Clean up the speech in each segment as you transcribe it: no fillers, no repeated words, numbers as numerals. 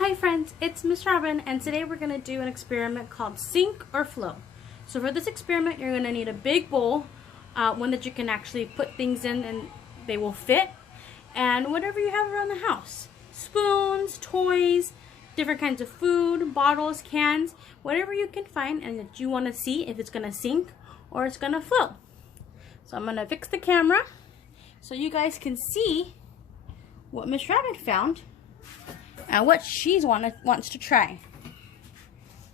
Hi friends, it's Miss Robin, and today we're going to do an experiment called sink or float. So for this experiment, you're going to need a big bowl, one that you can actually put things in and they will fit, and whatever you have around the house. Spoons, toys, different kinds of food, bottles, cans, whatever you can find and that you want to see if it's going to sink or it's going to float. So I'm going to fix the camera so you guys can see what Miss Rabbit found and what she wants to try.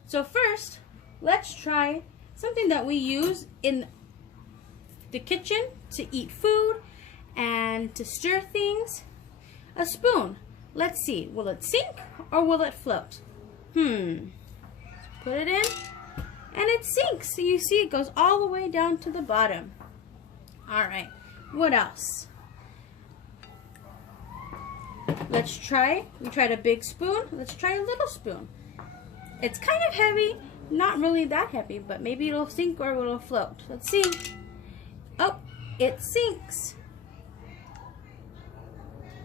So first, let's try something that we use in the kitchen to eat food and to stir things. A spoon. Let's see, will it sink or will it float? Put it in and it sinks. So you see it goes all the way down to the bottom. Alright, what else? Let's try, we tried a big spoon, let's try a little spoon. It's kind of heavy, not really that heavy, but maybe it'll sink or it'll float. Let's see. Oh, it sinks.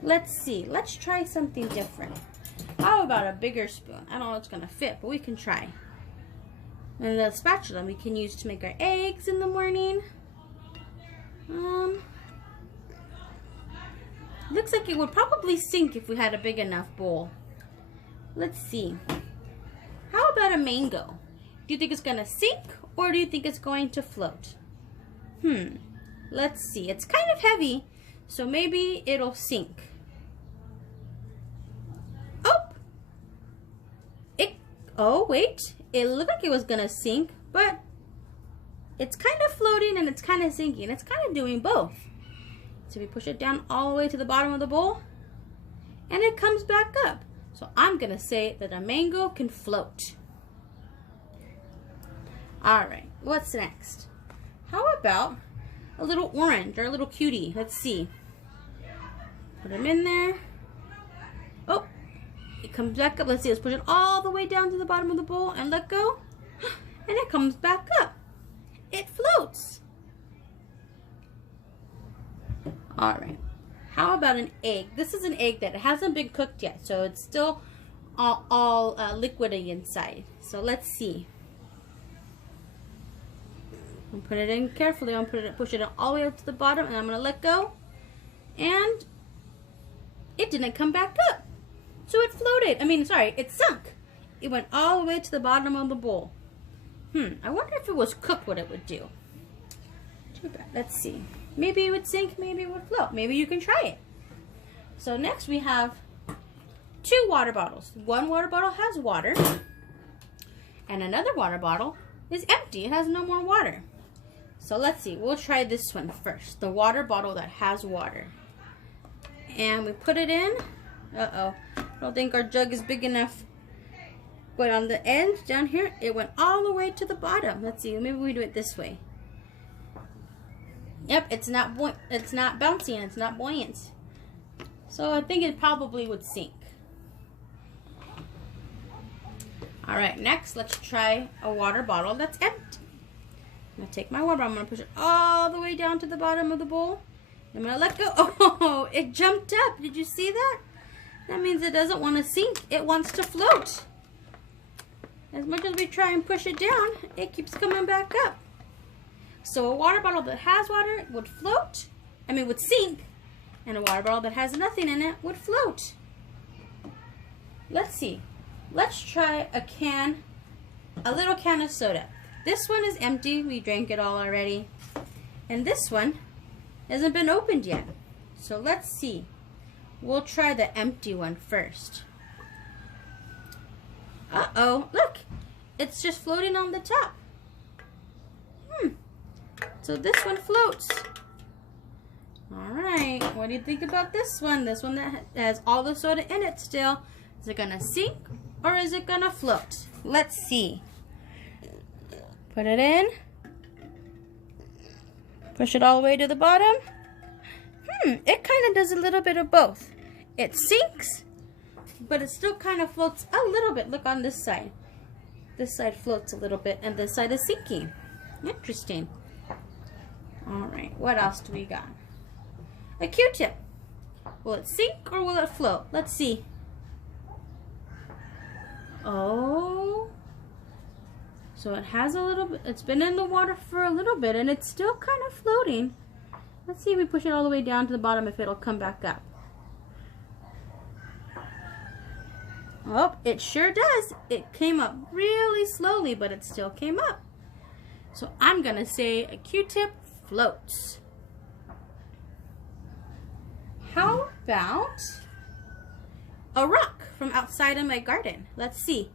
Let's see, let's try something different. How about a bigger spoon? I don't know if it's going to fit, but we can try. And the spatula we can use to make our eggs in the morning. Looks like it would probably sink if we had a big enough bowl. Let's see. How about a mango? Do you think it's going to sink or do you think it's going to float? Let's see. It's kind of heavy, so maybe it'll sink. Oh, wait. It looked like it was going to sink, but it's kind of floating and it's kind of sinking. It's kind of doing both. So we push it down all the way to the bottom of the bowl and it comes back up. So I'm going to say that a mango can float. Alright, what's next? How about a little orange or a little cutie? Let's see. Put them in there. Oh, it comes back up. Let's see, let's push it all the way down to the bottom of the bowl and let go. And it comes back up. It floats. Alright, how about an egg? This is an egg that hasn't been cooked yet, so it's still all liquidy inside. So let's see. I'll put it in carefully. I'm going to push it all the way up to the bottom, and I'm going to let go. And it didn't come back up. So it floated. It sunk. It went all the way to the bottom of the bowl. I wonder if it was cooked what it would do. Too bad. Let's see. Maybe it would sink, maybe it would float. Maybe you can try it. So next we have 2 water bottles. One water bottle has water, and another water bottle is empty. It has no more water. So let's see. We'll try this one first. The water bottle that has water. And we put it in. Uh-oh. I don't think our jug is big enough. But on the end, down here, it went all the way to the bottom. Let's see. Maybe we do it this way. Yep, it's not bouncing, it's not buoyant. So I think it probably would sink. Alright, next let's try a water bottle that's empty. I'm going to take my water bottle, I'm going to push it all the way down to the bottom of the bowl. I'm going to let go. Oh, it jumped up. Did you see that? That means it doesn't want to sink. It wants to float. As much as we try and push it down, it keeps coming back up. So a water bottle that has water would would sink, and a water bottle that has nothing in it would float. Let's see. Let's try a little can of soda. This one is empty. We drank it all already. And this one hasn't been opened yet. So let's see. We'll try the empty one first. Uh-oh, look. It's just floating on the top. So this one floats. Alright, what do you think about this one? This one that has all the soda in it still. Is it going to sink or is it going to float? Let's see. Put it in. Push it all the way to the bottom. It kind of does a little bit of both. It sinks, but it still kind of floats a little bit. Look on this side. This side floats a little bit and this side is sinking. Interesting. Alright, what else do we got? A Q-tip. Will it sink or will it float? Let's see. Oh. So it has a little bit, it's been in the water for a little bit and it's still kind of floating. Let's see if we push it all the way down to the bottom if it'll come back up. Oh, it sure does. It came up really slowly, but it still came up. So I'm gonna say a Q-tip floats. How about a rock from outside of my garden? Let's see.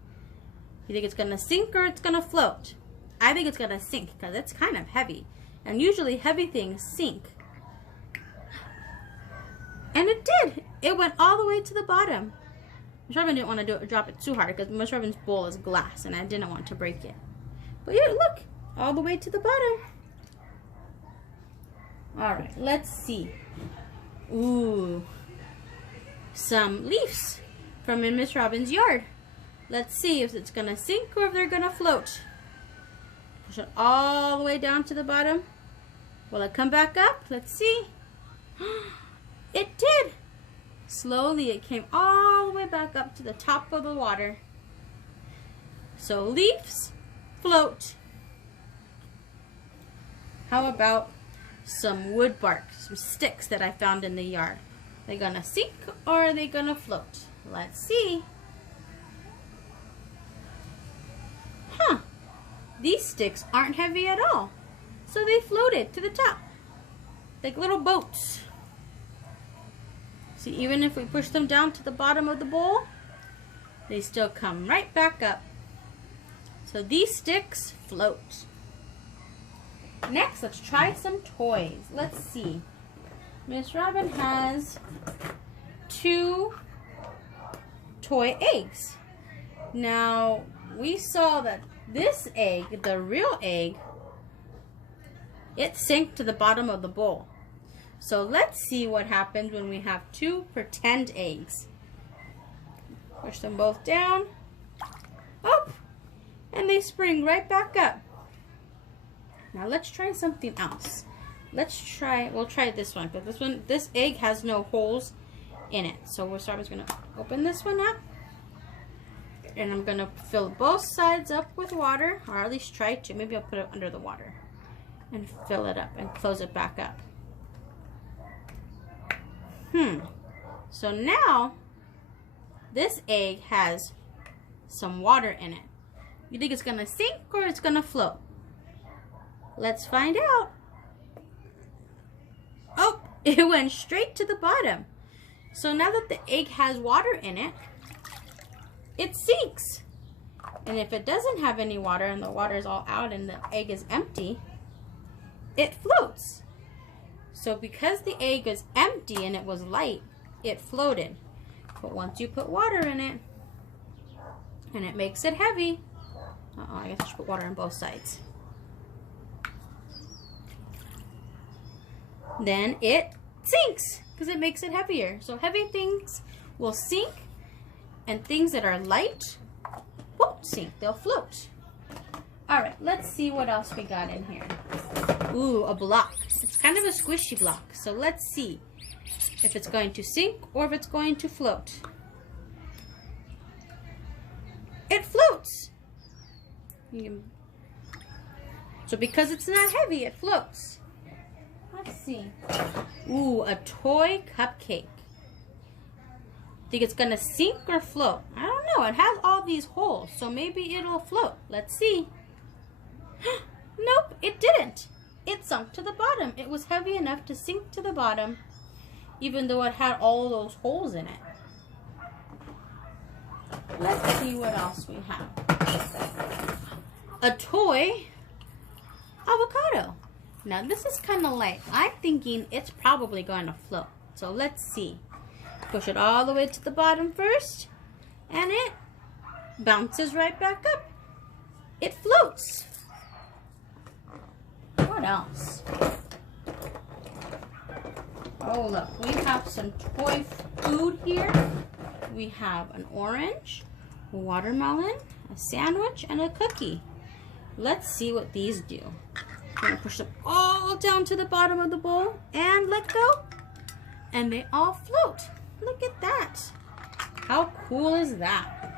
You think it's gonna sink or it's gonna float? I think it's gonna sink because it's kind of heavy. And usually heavy things sink. And it did. It went all the way to the bottom. Miss Robin didn't want to drop it too hard because Miss Robin's bowl is glass and I didn't want to break it. But yeah, look, all the way to the bottom. All right, let's see. Ooh, some leaves from in Miss Robin's yard. Let's see if it's gonna sink or if they're gonna float. Push it all the way down to the bottom. Will it come back up? Let's see. It did. Slowly it came all the way back up to the top of the water. So leaves float. How about some wood bark, some sticks that I found in the yard? Are they gonna sink or are they gonna float? Let's see. Huh. These sticks aren't heavy at all. So they floated to the top. Like little boats. See, even if we push them down to the bottom of the bowl, they still come right back up. So these sticks float. Next, let's try some toys. Let's see. Miss Robin has 2 toy eggs. Now, we saw that this egg, the real egg, it sank to the bottom of the bowl. So let's see what happens when we have 2 pretend eggs. Push them both down. Oh, and they spring right back up. Now let's try something else. We'll try this one, because this egg has no holes in it. So we're just gonna open this one up. And I'm gonna fill both sides up with water, or at least try to. Maybe I'll put it under the water and fill it up and close it back up. So now this egg has some water in it. You think it's gonna sink or it's gonna float? Let's find out. Oh, it went straight to the bottom. So now that the egg has water in it, it sinks. And if it doesn't have any water and the water is all out and the egg is empty, it floats. So because the egg is empty and it was light, it floated. But once you put water in it, and it makes it heavy, I guess I should put water on both sides. Then it sinks because it makes it heavier. So heavy things will sink and things that are light won't sink, they'll float. All right, let's see what else we got in here. Ooh, a block. It's kind of a squishy block. So let's see if it's going to sink or if it's going to float. It floats. So because it's not heavy, it floats. Let's see. Ooh, a toy cupcake. Think it's gonna sink or float? I don't know. It has all these holes, so maybe it'll float. Let's see. Nope, it didn't. It sunk to the bottom. It was heavy enough to sink to the bottom, even though it had all those holes in it. Let's see what else we have. A toy avocado. Now this is kind of light. I'm thinking it's probably going to float. So let's see. Push it all the way to the bottom first, and it bounces right back up. It floats. What else? Oh look, we have some toy food here. We have an orange, a watermelon, a sandwich, and a cookie. Let's see what these do. I'm gonna push them all down to the bottom of the bowl and let go, and they all float. Look at that. How cool is that?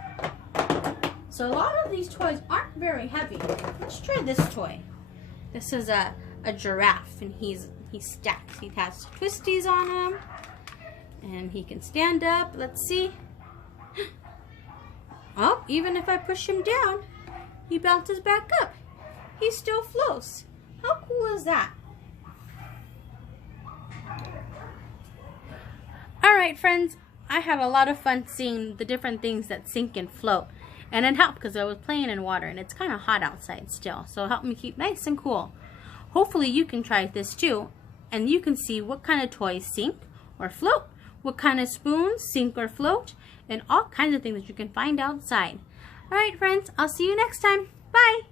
So a lot of these toys aren't very heavy. Let's try this toy. This is a giraffe, and he stacks. He has twisties on him, and he can stand up. Let's see. Oh, even if I push him down, he bounces back up. He still floats. How cool is that? Alright friends, I have a lot of fun seeing the different things that sink and float. And it helped because I was playing in water and it's kind of hot outside still. So it helped me keep nice and cool. Hopefully you can try this too. And you can see what kind of toys sink or float. What kind of spoons sink or float. And all kinds of things that you can find outside. Alright friends, I'll see you next time. Bye!